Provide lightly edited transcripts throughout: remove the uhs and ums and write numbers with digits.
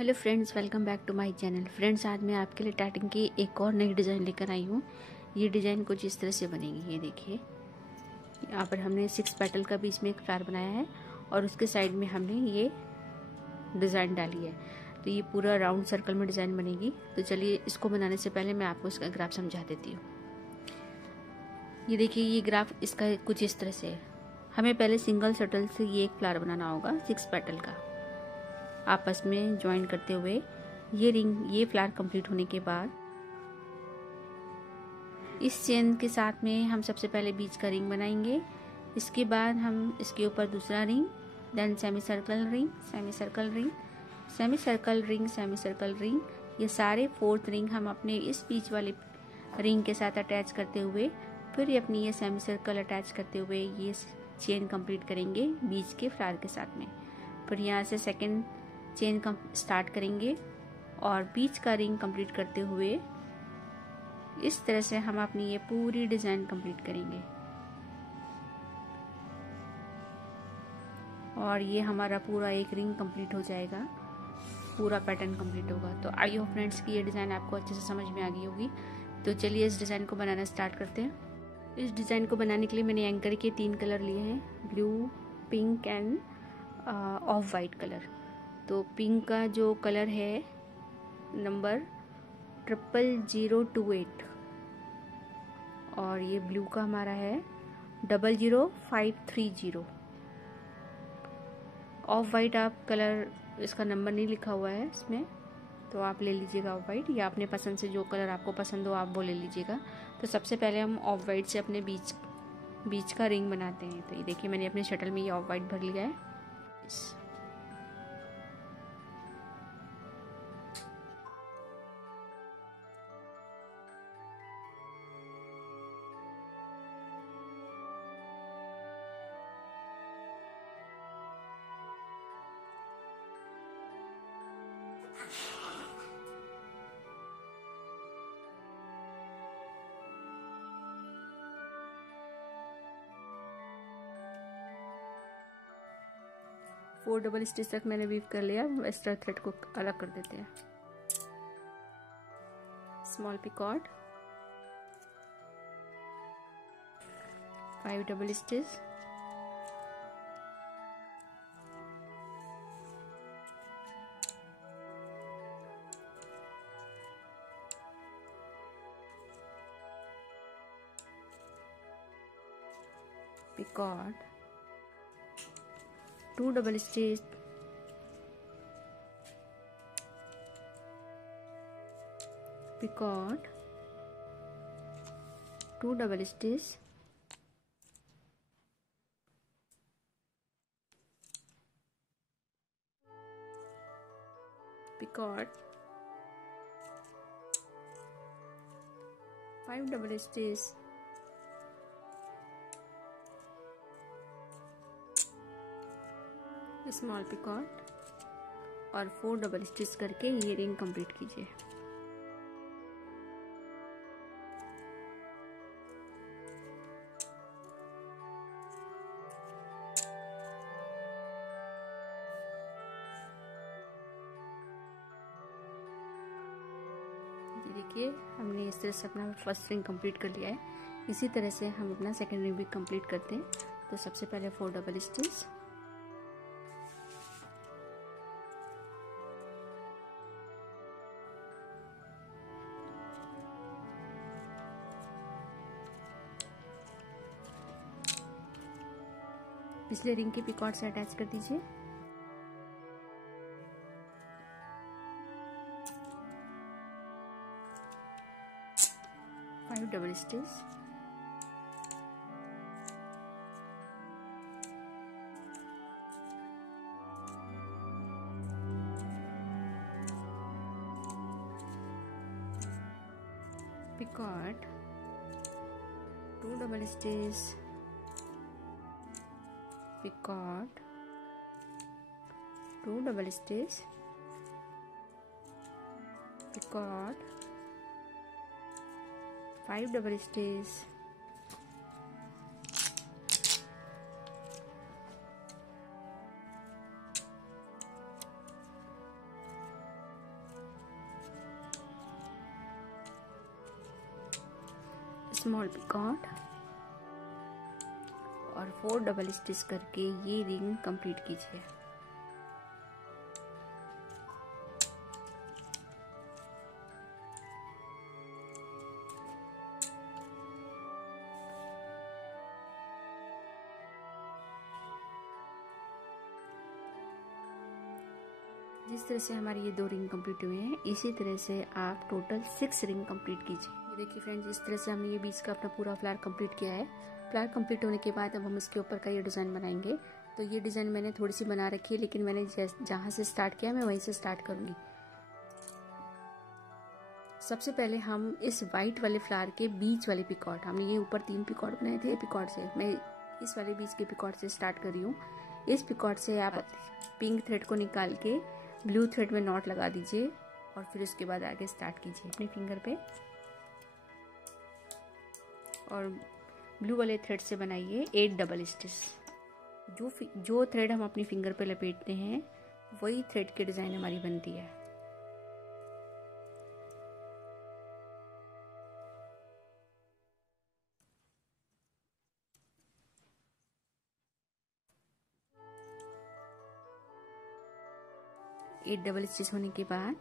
Hello friends, welcome back to my channel. Friends, आज मैं आपके लिए टार्टिंग की एक और नई डिज़ाइन लेकर आई हूँ। ये डिज़ाइन कुछ इस तरह से बनेगी। ये देखिए, यहाँ पर हमने 6 पेटल का बीच में एक फ्लावर बनाया है और उसके साइड में हमने ये डिज़ाइन डाली है। तो ये पूरा राउंड सर्कल में डिज़ाइन बनेगी। तो चलिए, इसको बनाने से पहले मैं आपको इसका ग्राफ समझा देती हूँ। ये देखिए, ये ग्राफ इसका कुछ इस तरह से है। हमें पहले सिंगल शटल से ये एक फ्लावर बनाना होगा 6 पेटल का, आपस में ज्वाइन करते हुए। ये फ्लावर कंप्लीट होने के बाद इस चेन के साथ में हम सबसे पहले बीच का रिंग बनाएंगे। इसके बाद हम इसके ऊपर दूसरा ring, then semi circle ring, semi circle ring, semi circle ring, semi circle ring. ये सारे 4th रिंग हम अपने इस बीच वाले रिंग के साथ अटैच करते हुए फिर अपनी ये सेमी सर्कल अटैच करते हुए ये चेन कंप्लीट करेंगे बीच के फ्लावर के साथ में। फिर यहाँ से सेकेंड चेन स्टार्ट करेंगे और बीच का रिंग कंप्लीट करते हुए इस तरह से हम अपनी ये पूरी डिजाइन कंप्लीट करेंगे। और ये हमारा पूरा एक रिंग कंप्लीट हो जाएगा, पूरा पैटर्न कंप्लीट होगा। तो आई होप फ्रेंड्स की ये डिज़ाइन आपको अच्छे से समझ में आ गई होगी। तो चलिए इस डिज़ाइन को बनाना स्टार्ट करते हैं। इस डिज़ाइन को बनाने के लिए मैंने एंकर के 3 कलर लिए हैं, blue, pink end of white colour. तो पिंक का जो कलर है नंबर 00028 और ये ब्लू का हमारा है 00530। ऑफ वाइट आप कलर, इसका नंबर नहीं लिखा हुआ है इसमें, तो आप ले लीजिएगा ऑफ वाइट, या अपने पसंद से जो कलर आपको पसंद हो आप वो ले लीजिएगा। तो सबसे पहले हम ऑफ वाइट से अपने बीच का रिंग बनाते हैं। तो ये देखिए, मैंने अपने शटल में ये ऑफ वाइट भर लिया है। फोर डबल स्टिच तक मैंने वीव कर लिया। एक्स्ट्रा थ्रेड को अलग कर देते हैं। Small picot, 5 double stitch, picot, 2 double stitch, picot, 2 double stitch, picot, 5 double stitch, small picot और 4 डबल स्टिच करके ये रिंग कंप्लीट कीजिए। देखिए, हमने इस तरह से अपना फर्स्ट रिंग कंप्लीट कर लिया है। इसी तरह से हम अपना सेकंड रिंग भी कंप्लीट करते हैं। तो सबसे पहले 4 डबल स्टिच, पिछले रिंग के पिकॉट से अटैच कर दीजिए। Five double stitch, picot, 2 double stitch, picot, 2 double stitch, picot, 5 double stitch, small picot और 4 डबल स्टिच करके ये रिंग कंप्लीट कीजिए। जिस तरह से हमारी ये 2 रिंग कंप्लीट हुए हैं, इसी तरह से आप टोटल 6 रिंग कंप्लीट कीजिए। ये देखिए फ्रेंड्स, इस तरह से हमने ये बीच का अपना पूरा फ्लावर कंप्लीट किया है। फ्लावर कंप्लीट होने के बाद अब हम इसके ऊपर का ये डिज़ाइन बनाएंगे। तो ये डिज़ाइन मैंने थोड़ी सी बना रखी है, लेकिन मैंने जहाँ से स्टार्ट किया मैं वहीं से स्टार्ट करूँगी। सबसे पहले हम इस वाइट वाले फ्लावर के बीच वाले पिकॉट, हमने ये ऊपर 3 पिकॉट बनाए थे पिकॉट से, मैं इस वाले बीच के पिकॉट से स्टार्ट कर रही हूँ। इस पिकॉट से आप पिंक थ्रेड को निकाल के ब्लू थ्रेड में नॉट लगा दीजिए और फिर उसके बाद आगे स्टार्ट कीजिए अपने फिंगर पे, और ब्लू वाले थ्रेड से बनाइए 8 डबल स्टिच। जो थ्रेड हम अपनी फिंगर पे लपेटते हैं वही थ्रेड की डिज़ाइन हमारी बनती है। एट डबल स्टिच होने के बाद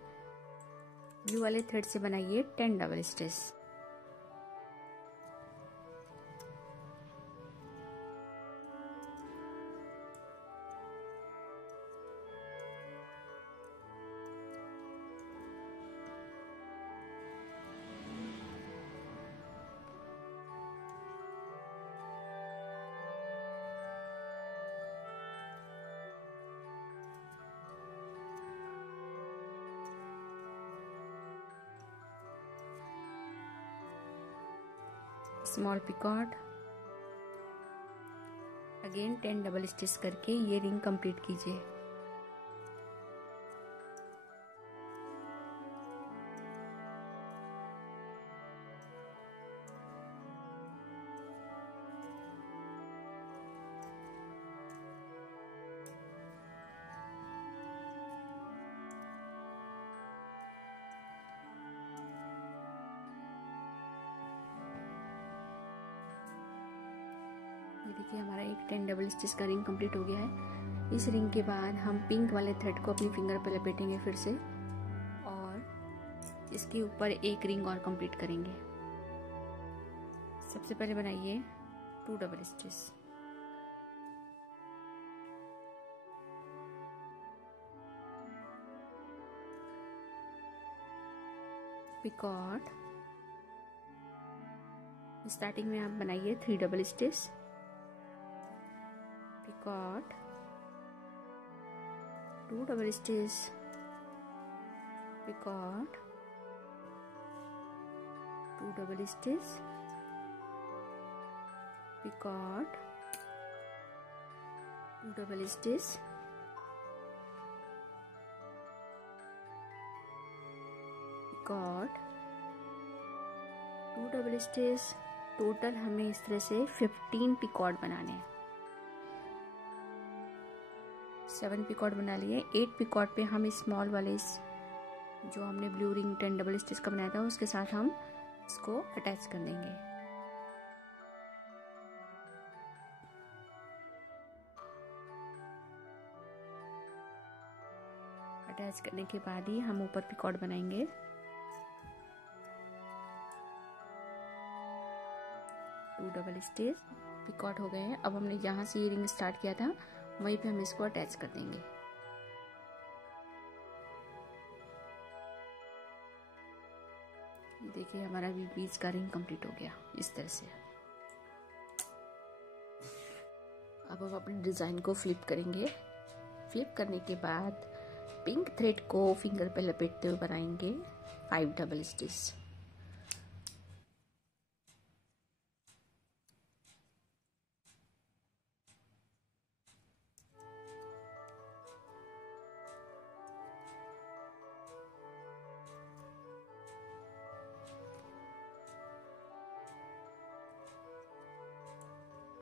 ब्लू वाले थ्रेड से बनाइए 10 double stitch. Small picot, again 10 double stitch करके ये रिंग कंप्लीट कीजिए। ये देखिए हमारा एक 10 डबल स्टिच का रिंग कंप्लीट हो गया है। इस रिंग के बाद हम पिंक वाले थ्रेड को अपनी फिंगर पे लपेटेंगे फिर से, और इसके ऊपर एक रिंग और कंप्लीट करेंगे। सबसे पहले बनाइए 2 डबल स्टिच, पिकॉट, स्टार्टिंग में आप बनाइए 3 double stitch, picot, 2 double stitch, picot, 2 double stitch, picot, 2 double stitch, picot, 2 double stitch. Total हमें इस तरह से 15 पिकॉट बनाने हैं। 7 पिकॉट बना लिए। 8 पिकॉट पे हम स्मॉल वाले जो हमने ब्लू रिंग 10 डबल स्टिच का बनाया था उसके साथ हम इसको अटैच कर देंगे। अटैच करने के बाद ही हम ऊपर पिकॉट बनाएंगे। टू डबल स्टिच, पिकॉट हो गए हैं। अब हमने जहाँ से ये रिंग स्टार्ट किया था वहीं पे हम इसको अटैच कर देंगे। देखिए हमारा भी बीच का रिंग कंप्लीट हो गया इस तरह से। अब हम अपने डिज़ाइन को फ्लिप करेंगे। फ्लिप करने के बाद पिंक थ्रेड को फिंगर पे लपेटते हुए बनाएंगे 5 डबल स्टिच।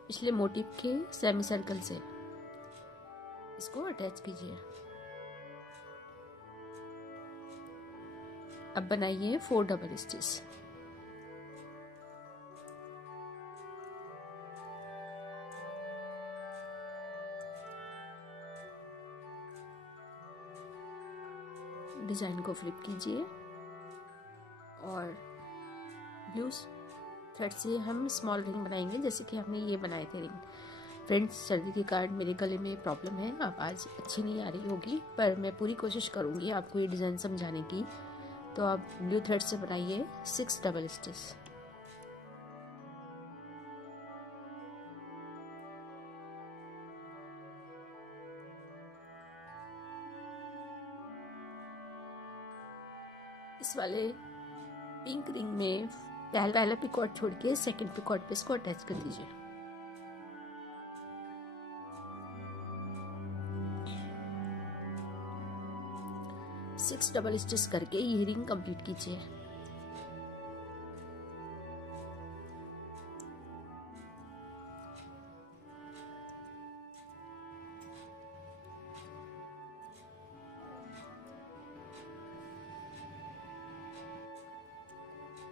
पिछले मोटिव के सेमी सर्कल से इसको अटैच कीजिए। अब बनाइए 4 डबल स्टिच। डिज़ाइन को फ्लिप कीजिए और ब्लू थ्रेड से हम स्मॉल रिंग बनाएंगे जैसे कि हमने ये बनाए थे रिंग। फ्रेंड्स, सर्दी के कारण मेरे गले में प्रॉब्लम है, आवाज़ अच्छी नहीं आ रही होगी, पर मैं पूरी कोशिश करूँगी आपको ये डिज़ाइन समझाने की। तो आप ब्लू थ्रेड से बनाइए 6 डबल स्टिच। इस वाले पिंक रिंग में पहला पिकॉट छोड़ के सेकेंड पिकॉट पे इसको अटैच कर दीजिए। सिक्स डबल स्टिच करके ये रिंग कंप्लीट कीजिए।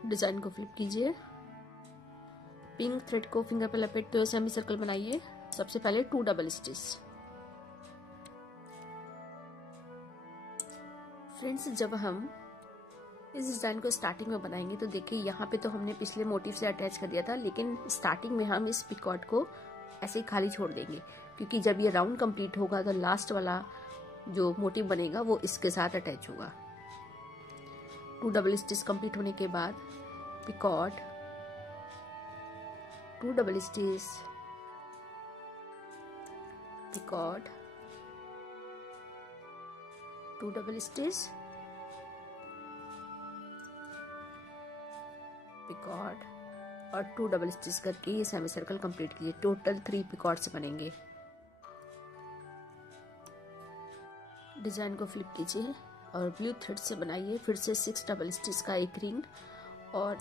डिजाइन को फ्लिप कीजिए, पिंक थ्रेड को फिंगर पर लपेटते हुए सेमी सर्कल बनाइए। सबसे पहले 2 डबल स्टिच। फ्रेंड्स, जब हम इस डिजाइन को स्टार्टिंग में बनाएंगे तो देखिए यहाँ पे तो हमने पिछले मोटिव से अटैच कर दिया था, लेकिन स्टार्टिंग में हम इस पिकॉट को ऐसे ही खाली छोड़ देंगे, क्योंकि जब ये राउंड कंप्लीट होगा तो लास्ट वाला जो मोटिव बनेगा वो इसके साथ अटैच होगा। 2 डबल स्टिच कंप्लीट होने के बाद picot, 2 double stitch, picot, 2 double stitch, picot और 2 डबल स्टिच करके ये सेमी सर्कल कंप्लीट कीजिए। टोटल 3 पिकॉट्स बनेंगे। डिजाइन को फ्लिप कीजिए और ब्लू थ्रेड से बनाइए फिर से 6 डबल स्टिच का एक रिंग, और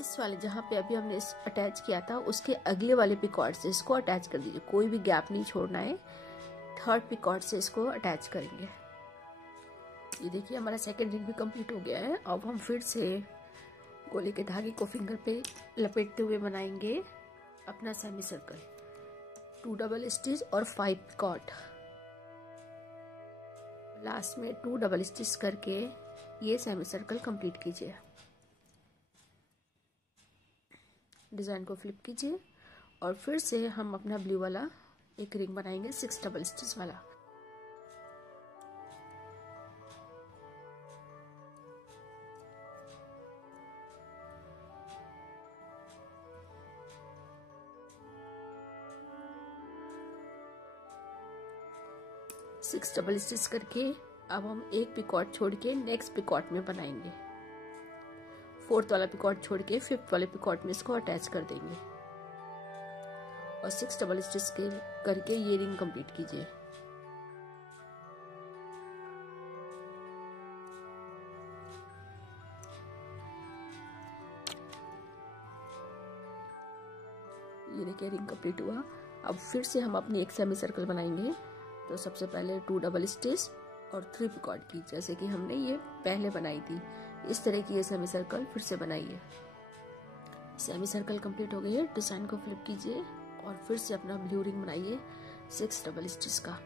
इस वाले जहाँ पे अभी हमने अटैच किया था उसके अगले वाले पिकॉट से इसको अटैच कर दीजिए। कोई भी गैप नहीं छोड़ना है। थर्ड पिकॉट से इसको अटैच करेंगे। ये देखिए हमारा सेकेंड रिंग भी कंप्लीट हो गया है। अब हम फिर से गोले के धागे को फिंगर पे लपेटते हुए बनाएंगे अपना सेमी सर्कल। 2 डबल स्टिच और 5 पिकॉट। लास्ट में 2 डबल स्टिच करके ये सेमी सर्कल कंप्लीट कीजिए। डिजाइन को फ्लिप कीजिए और फिर से हम अपना ब्लू वाला एक रिंग बनाएंगे 6 डबल स्टिच वाला। सिक्स डबल स्टिच करके अब हम एक पिकॉट छोड़ के नेक्स्ट पिकॉट में बनाएंगे। फोर्थ वाला पिकॉट छोड़ के फिफ्थ वाले पिकॉट में इसको अटैच कर देंगे और 6 डबल स्टिच करके ये रिंग कंप्लीट कीजिए। ये देखिए रिंग कंप्लीट हुआ। अब फिर से हम अपनी एक सेमी सर्कल बनाएंगे। तो सबसे पहले 2 डबल स्टिच और 3 पिकॉट की, जैसे कि हमने ये पहले बनाई थी। इस तरह की ये सेमी सर्कल फिर से बनाइए। सेमी सर्कल कंप्लीट हो गई है। डिजाइन को फ्लिप कीजिए और फिर से अपना ब्लू रिंग बनाइए 6 डबल स्टिच का।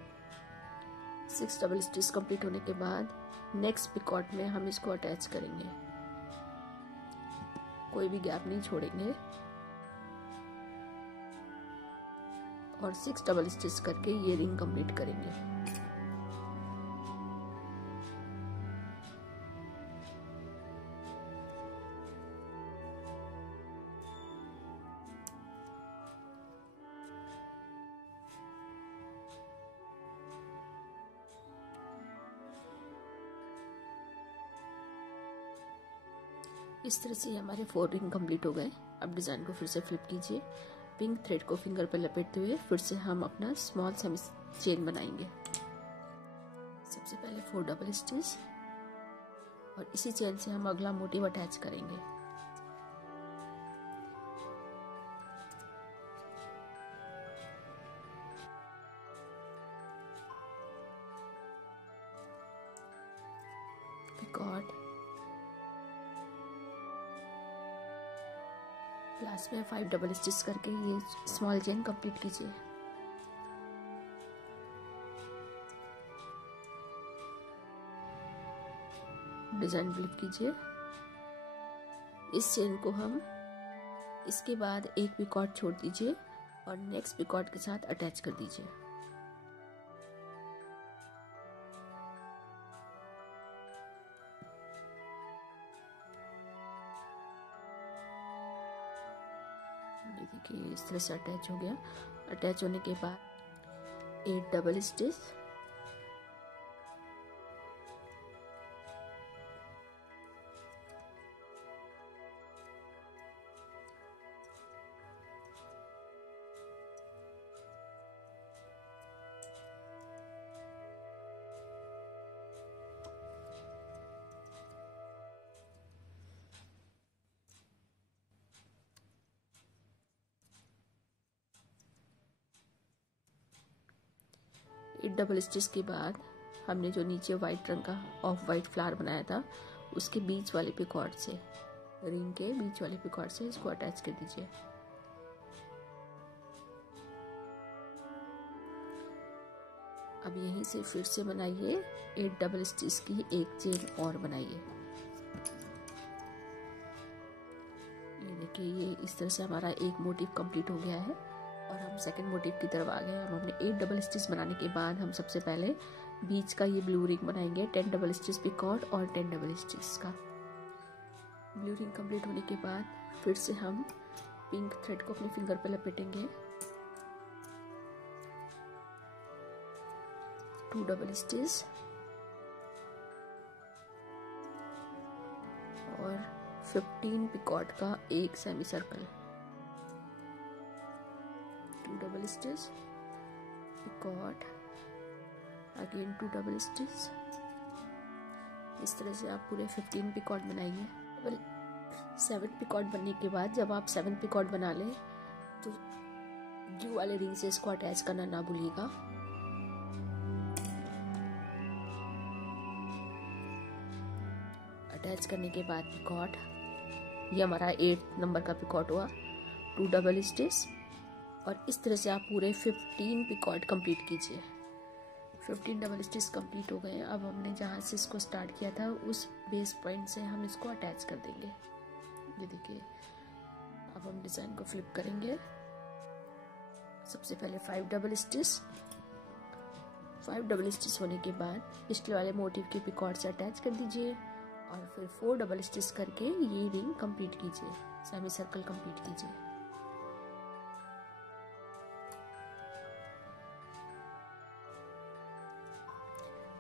6 डबल स्टिच कंप्लीट होने के बाद नेक्स्ट पिकॉट में हम इसको अटैच करेंगे। कोई भी गैप नहीं छोड़ेंगे और 6 डबल स्टिच करके ये रिंग कंप्लीट करेंगे। इस तरह से हमारे 4 रिंग कंप्लीट हो गए। अब डिजाइन को फिर से फ्लिप कीजिए। पिंक थ्रेड को फिंगर पर लपेटते हुए फिर से हम अपना स्मॉल सेमी चेन बनाएंगे। सबसे पहले 4 डबल स्टिच और इसी चेन से हम अगला मोटिव अटैच करेंगे। पिकॉट, लास्ट में 5 डबल स्टिच करके ये स्मॉल चेन कंप्लीट कीजिए। डिजाइन फ्लिप कीजिए। इस चेन को हम इसके बाद एक पिकॉट छोड़ दीजिए और नेक्स्ट पिकॉट के साथ अटैच कर दीजिए। ये देखिए इस तरह से अटैच हो गया। अटैच होने के बाद 8 डबल स्टिच, डबल स्टिच के बाद हमने जो नीचे वाइट रंग का ऑफ वाइट फ्लावर बनाया था उसके बीच वाले पिकॉट से, रिंग के बीच वाले पिकॉट से इसको अटैच कर दीजिए। अब यहीं से फिर से बनाइए 8 डबल स्टिच की एक चेन और बनाइए। ये देखिए ये इस तरह से हमारा एक मोटिव कंप्लीट हो गया है और हम सेकंड मोटिव की तरफ आ गए। अब हमने 8 डबल स्टिच बनाने के बाद हम सबसे पहले बीच का ये ब्लू रिंग बनाएंगे 10 डबल स्टिच पिकॉट और 10 डबल स्टिच का। ब्लू रिंग कंप्लीट होने के बाद फिर से हम पिंक थ्रेड को अपने फिंगर पर लपेटेंगे, 2 डबल स्टिच और 15 पिकॉट का एक semi circle, 2 double stitch picot, again 2 double stitch. इस तरह से आप पूरे 15 पिकॉट बनाइए। 7 पिकॉट बनने के बाद जब आप 7 पिकॉट बना लें तो ब्लू वाले रिंग से इसको अटैच करना ना भूलिएगा। अटैच करने के बाद पिकॉट, ये हमारा 8 नंबर का पिकॉट हुआ, 2 डबल स्टिच और इस तरह से आप पूरे 15 पिकॉट कंप्लीट कीजिए। 15 डबल स्टिच कंप्लीट हो गए। अब हमने जहाँ से इसको स्टार्ट किया था उस बेस पॉइंट से हम इसको अटैच कर देंगे। ये देखिए अब हम डिज़ाइन को फ्लिप करेंगे। सबसे पहले 5 डबल स्टिच, 5 डबल स्टिच होने के बाद पिछले वाले मोटिव के पिकॉट से अटैच कर दीजिए और फिर 4 डबल स्टिच करके ये रिंग कंप्लीट कीजिए, सेमी सर्कल कंप्लीट कीजिए।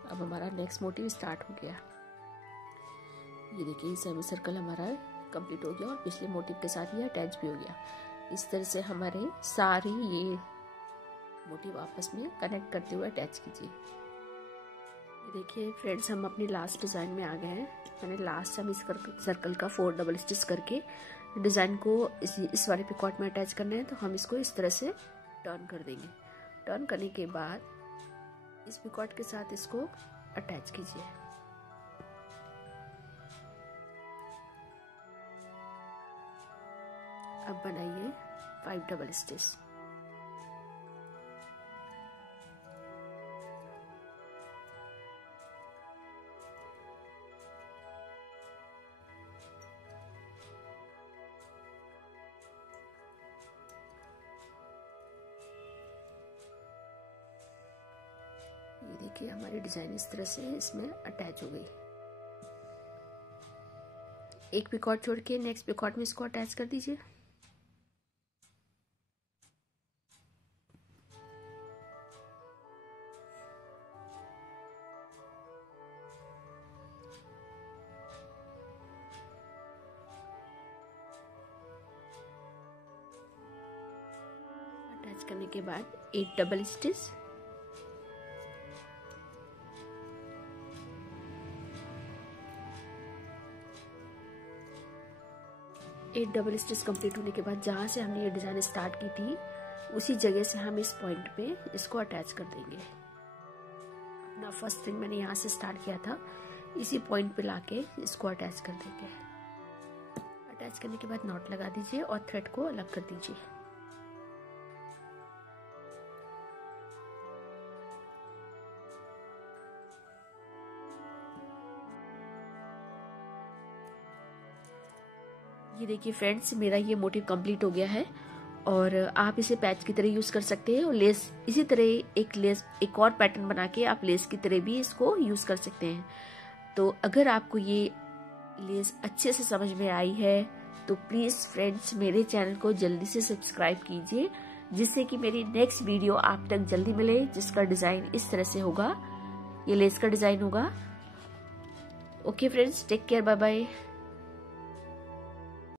अब हमारा नेक्स्ट मोटिव स्टार्ट हो गया। ये देखिए सेमी सर्कल हमारा कंप्लीट हो गया और पिछले मोटिव के साथ ये अटैच भी हो गया। इस तरह से हमारे सारे ये मोटिव आपस में कनेक्ट करते हुए अटैच कीजिए। ये देखिए फ्रेंड्स हम अपनी लास्ट डिज़ाइन में आ गए हैं। मैंने लास्ट सेमी सर्कल का 4 डबल स्टिच करके डिज़ाइन को इस वाले पिकॉट में अटैच करना है, तो हम इसको इस तरह से टर्न कर देंगे। टर्न करने के बाद इस पिकॉट के साथ इसको अटैच कीजिए। अब बनाइए 5 डबल स्टिच। ये देखिए हमारी डिजाइन इस तरह से इसमें अटैच हो गई। एक पिकॉट छोड़ के नेक्स्ट पिकॉट में इसको अटैच कर दीजिए। अटैच करने के बाद 8 डबल स्टिच, एक डबल स्टिच कंप्लीट होने के बाद जहाँ से हमने ये डिज़ाइन स्टार्ट की थी उसी जगह से हम इस पॉइंट पे इसको अटैच कर देंगे। अपना फर्स्ट रिंग मैंने यहाँ से स्टार्ट किया था, इसी पॉइंट पे लाके इसको अटैच कर देंगे। अटैच करने के बाद नॉट लगा दीजिए और थ्रेड को अलग कर दीजिए। ये देखिए फ्रेंड्स, मेरा ये मोटिव कंप्लीट हो गया है और आप इसे पैच की तरह यूज कर सकते हैं और लेस इसी तरह एक और पैटर्न बना के आप लेस की तरह भी इसको यूज कर सकते हैं। तो अगर आपको ये लेस अच्छे से समझ में आई है तो प्लीज फ्रेंड्स मेरे चैनल को जल्दी से सब्सक्राइब कीजिए, जिससे कि मेरी नेक्स्ट वीडियो आप तक जल्दी मिले, जिसका डिजाइन इस तरह से होगा। ये लेस का डिजाइन होगा। Okay friends, take care, bye bye.